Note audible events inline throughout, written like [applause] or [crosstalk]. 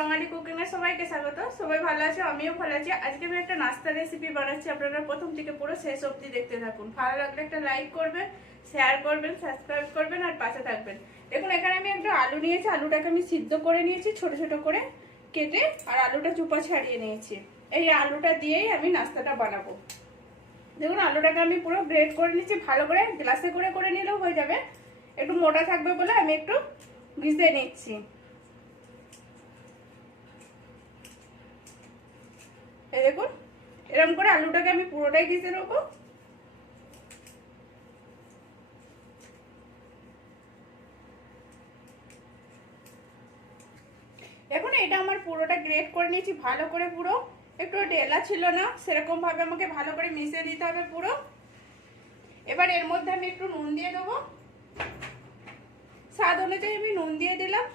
বাঙালি cooking এর সবাইকে স্বাগত। সবাই ভালো আছে? আমিও ভালো আছি। আজকে আমি একটা নাস্তা রেসিপি বানাচ্ছি। আপনারা প্রথম থেকে পুরো শেষ অবধি দেখতে থাকুন। ভালো লাগলে একটা লাইক করবেন শেয়ার করবেন সাবস্ক্রাইব করবেন আর পাশে থাকবেন। দেখুন, এখানে আমি একটা আলু নিয়েছি। আলুটাকে আমি সিদ্ধ করে নিয়েছি ছোট ছোট করে কেটে আর আলুটা চুপা ছাড়িয়ে নিয়েছি। এই আলুটা দিয়েই আমি নাস্তাটা বানাবো। দেখুন, আলুটাকে আমি পুরো গ্রেড করে নিচ্ছি ভালো করে গ্লাসে করে করে নিলেও হয়ে যাবে। একটু মোটা থাকবে বলে আমি একটু ভিজে নিচ্ছি। এই দেখুন এরকম করে আলুটাকে আমি পুরোটাই ঘিসে নেব। এখন এটা আমার পুরোটা গ্রেট করে নিয়েছি, ভালো করে পুরো। একটু ডেলা ছিল না, সেরকম ভাবে আমাকে ভালো করে মিশিয়ে দিতে হবে পুরো। এবার এর মধ্যে আমি একটু নুন দিয়ে দেবো। স্বাদ অনুযায়ী আমি নুন দিয়ে দিলাম।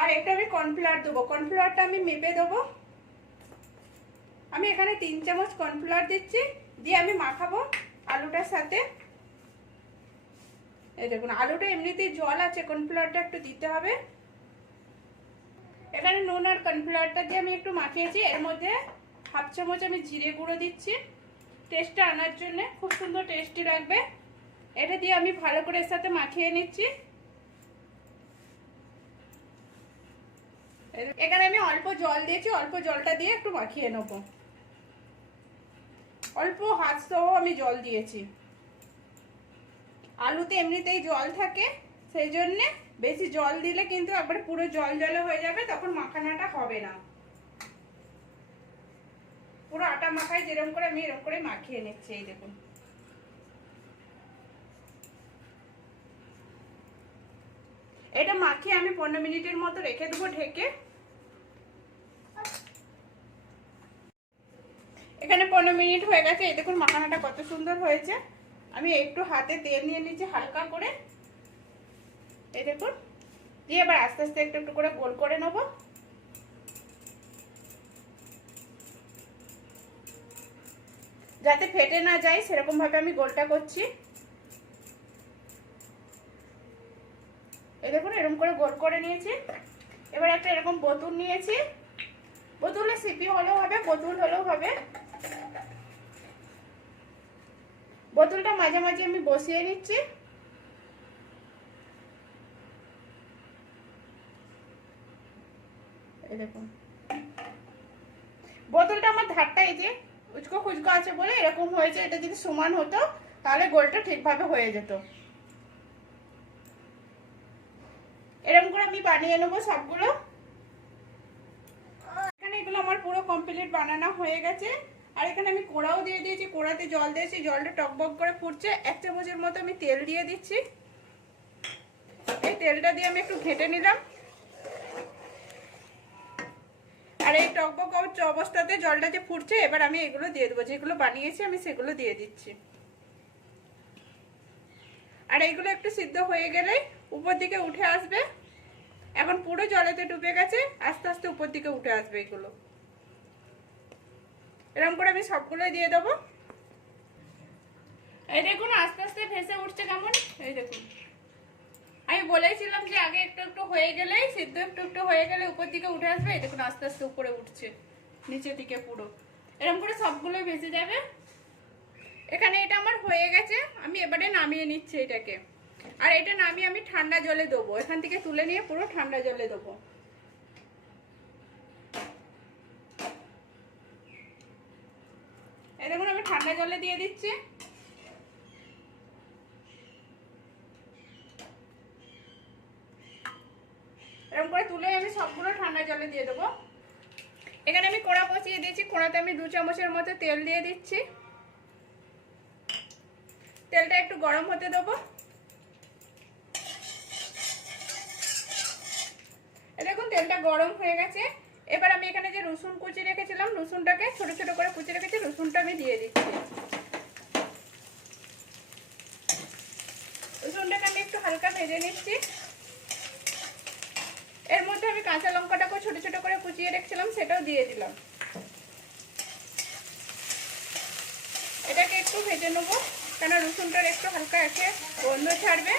আর একটা আমি কর্নফ্লাওয়ার দেবো। কর্নফ্লাওয়ারটা আমি মেপে দেবো। আমি এখানে তিন চামচ কর্নফ্লাওয়ার দিচ্ছি। দিয়ে আমি মাখাবো আলুটার সাথে। এই দেখুন, আলুটা এমনিতেই জল আছে, কর্নফ্লাওয়ারটা একটু দিতে হবে। এখানে নুন আর কর্নফ্লাওয়ারটা দিয়ে আমি একটু মাখিয়েছি। এর মধ্যে হাফ চামচ আমি জিরে গুঁড়ো দিচ্ছি। টেস্টটা আনার জন্য খুব সুন্দর টেস্টি লাগবে। এটা দিয়ে আমি ভালো করে এর সাথে মাখিয়ে নিচ্ছি। এখানে আমি অল্প জল দিয়েছি, অল্প জলটা দিয়ে একটু মাখিয়ে নেব। অল্প হাত সহ আমি জল দিয়েছি। আলুতে এমনিতেই জল থাকে, সেই জন্যে বেশি জল দিলে কিন্তু একবারে পুরো জল জলে হয়ে যাবে, তখন মাখানাটা হবে না। পুরো আটা মাখাই যেরকম করে আমি এরকম করে মাখিয়ে নিচ্ছি, এই দেখুন। এটা মাখিয়ে আমি পনেরো মিনিটের মতো রেখে দেবো ঢেকে। এখানে পনেরো মিনিট হয়ে গেছে। এই দেখুন মাখানাটা কত সুন্দর হয়েছে। আমি একটু হাতে তেল নিয়ে নিচ্ছি হালকা করে। এই দেখুন। দিয়ে এবার আস্তে আস্তে একটু একটু করে গোল করে নেব। যাতে ফেটে না যায়, সেরকমভাবে আমি গোলটা করছি। এই দেখুন এরকম করে গোল করে নিয়েছি। এবার একটা এরকম বোতুল নিয়েছি। বোতুলে সিপি হলেও হবে, বোতুল হলেও হবে। বোতলটা মাঝে মাঝে আমি বসিয়ে নিচ্ছি বোতলটা আমার ধারটা এই যে উচকো খুচকো আছে বলে এরকম হয়েছে, এটা যদি সমান হতো, তাহলে গোলটা ঠিকভাবে হয়ে যেত। করে আমি বানিয়ে নেব সবগুলো। এখানে এগুলো আমার পুরো কমপ্লিট বানানো হয়ে গেছে। আর এখানে আমি কোড়াও দিয়ে দিয়েছি, কোড়াতে জল দিয়েছি জলটা টকবক করে ফুটছে। এক চামচের মতো আমি তেল দিয়ে দিচ্ছি। এই তেলটা দিয়ে আমি একটু ঘেটে নিলাম। আর এই টকবক অবস্থাতে জলটা যে ফুটছে, এবার আমি এগুলো দিয়ে দেবো। যেগুলো বানিয়েছি আমি সেগুলো দিয়ে দিচ্ছি। আর এইগুলো একটু সিদ্ধ হয়ে গেলে উপর দিকে উঠে আসবে। এখন পুরো জলেতে ডুবে গেছে আস্তে আস্তে উপর দিকে উঠে আসবে এগুলো। এরকম করে আমি সবগুলো দিয়ে দেবো। এই দেখুন আস্তে আস্তে ভেসে উঠছে কেমন? এই দেখুন। আমি বলেছিলাম যে আগে একটু একটু হয়ে গেলেই সিদ্ধ একটু একটু হয়ে গেলে উপর দিকে উঠে আসবে এই দেখুন আস্তে আস্তে উপরে উঠছে নিচের দিকে পুরো। এরকম করে সবগুলোই ভেসে যাবে। এখানে এটা আমার হয়ে গেছে আমি এবারে নামিয়ে নিচ্ছি এটাকে। আর এটা নামিয়ে আমি ঠান্ডা জলে দেবো। এখান থেকে তুলে নিয়ে পুরো ঠান্ডা জলে দেবো। এই দেখুন, আমি ঠান্ডা জলে দিয়ে দিচ্ছি। এরকম করে তুলে আমি সবগুলো ঠান্ডা জলে দিয়ে দেবো। এখানে আমি কোড়া বসিয়ে দিয়েছি। কোড়াতে আমি দু চামচের মতো তেল দিয়ে দিচ্ছি। তেলটা একটু গরম হতে দেবো। দেখুন, তেলটা গরম হয়ে গেছে। এবার আমি এখানে যে রসুন কুচি রেখেছিলাম, রসুনটাকে ছোট ছোট করে কুচি রেখেছি, রসুনটা আমি দিয়ে দিচ্ছি। রসুনটাকে আমি একটু হালকা ভেজে নিচ্ছি। এর মধ্যে আমি কাঁচা লঙ্কাটাকে ছোট ছোট করে কুচিয়ে রেখেছিলাম, সেটাও দিয়ে দিলাম। এটাকে একটু ভেজে নেব, কেন রসুনটার একটু হালকা এসে গন্ধ ছাড়বে।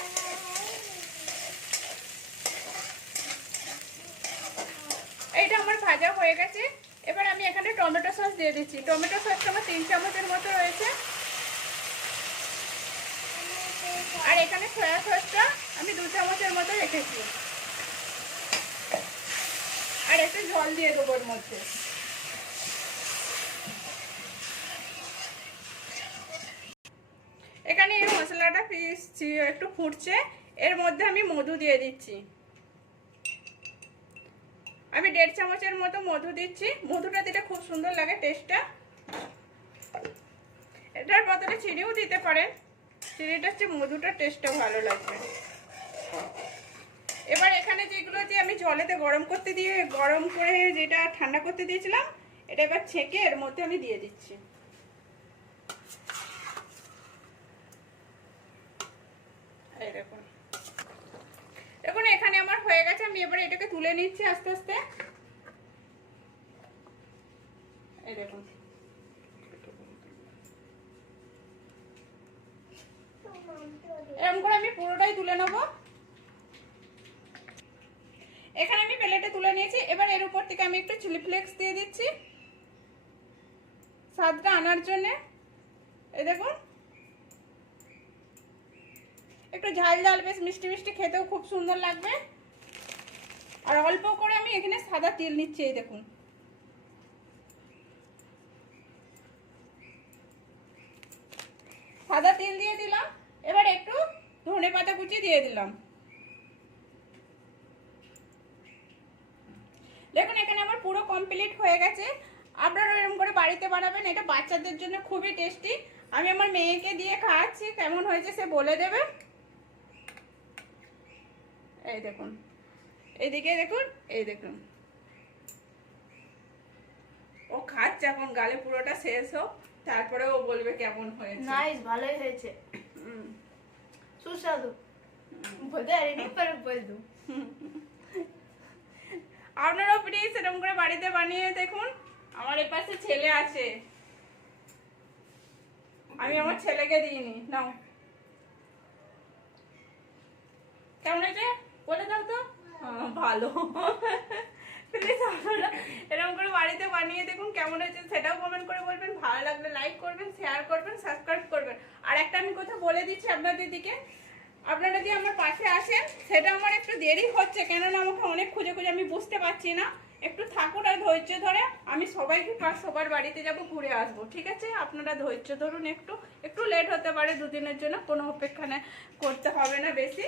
ভাজা হয়ে গেছে। এবার আমি এখানে টমেটো সস দিয়ে দিচ্ছি। টমেটো সসটা আমার তিন চামচের মতো রয়েছে। আর এখানে সয়া সসটা আমি দু চামচের মতো রেখেছি। আর একটু জল দিয়ে দেবো ওর মধ্যে। এখানে এই মশলাটা পিসছি একটু ফুটছে। এর মধ্যে আমি মধু দিয়ে দিচ্ছি। আমি দেড় চামচের মতো মধু দিচ্ছি। মধুটা দিলে খুব সুন্দর লাগে টেস্টটা এটার বদলে চিনিও দিতে পারেন। চিনিটা হচ্ছে মধুটার টেস্টটা ভালো লাগবে। এবার এখানে যেগুলো যে আমি জলেতে গরম করতে দিয়ে, গরম করে যেটা ঠান্ডা করতে দিয়েছিলাম, এটা এবার ছেঁকে এর মধ্যে আমি দিয়ে দিচ্ছি এই দেখুন দেখুন এখানে আমার হয়ে গেছে আমি এবার এটাকে তুলে নিচ্ছি আস্তে আস্তে। এরকম করে আমি পুরোটাই তুলে নেব। এখানে আমি প্লেটে তুলে নিয়েছি। এবার এর উপর থেকে আমি একটু চিলি ফ্লেক্স দিয়ে দিচ্ছি। স্বাদটা আনার জন্য। এই দেখুন। একটু ঝাল ঝাল বেশ মিষ্টি মিষ্টি খেতেও খুব সুন্দর লাগবে। আর অল্প করে আমি এখানে সাদা তেল নিচ্ছি, এই দেখুন। সাদা তেল দিয়ে দিলাম, এবার একটু ধনে পাতা কুচি দিয়ে দিলাম। দেখুন, এখানে আমার পুরো কমপ্লিট হয়ে গেছে। আপনারা এরকম করে বাড়িতে বানাবেন, এটা বাচ্চাদের জন্য খুবই টেস্টি আমি আমার মেয়েকে দিয়ে খাওয়াচ্ছি, কেমন হয়েছে সে বলে দেবে। এই দেখুন। এইদিকে দেখুন এই দেখুন। ও খাচ্ছে এখন গালে পুরোটা শেষ হোক তারপরে ও বলবে কেমন হয়েছে। নাইস ভালোই হয়েছে। সুস্বাদু। বলতে পারিনি [laughs] পরে বলদু আপনারাও প্লিজ এরকম করে বাড়িতে বানিয়ে দেখুন। আমার এপাশে ছেলে আছে। আমি আমার ছেলেকে দিইনি নাও। কেমন হয়েছে? বলে দাও তো। ভালো। এরকম করে বাড়িতে বানিয়ে দেখুন কেমন হয়েছে, সেটাও কমেন্ট করে বলবেন। ভালো লাগলে লাইক করবেন শেয়ার করবেন সাবস্ক্রাইব করবেন। আর একটা আমি কথা বলে দিচ্ছি আপনাদের দিকে। আপনারা যে আমার পাশে আসেন, সেটা আমার একটু দেরি হচ্ছে, কেননা আমাকে অনেক খুঁজে খুঁজে আমি বুঝতে পারছি না। একটু থাকুন আর ধৈর্য ধরে, আমি সবাইকে পাশ সবার বাড়িতে যাব, ঘুরে আসব, ঠিক আছে? আপনারা ধৈর্য ধরুন একটু। একটু লেট হতে পারে দুদিনের জন্য, কোনো অপেক্ষা করতে হবে না বেশি।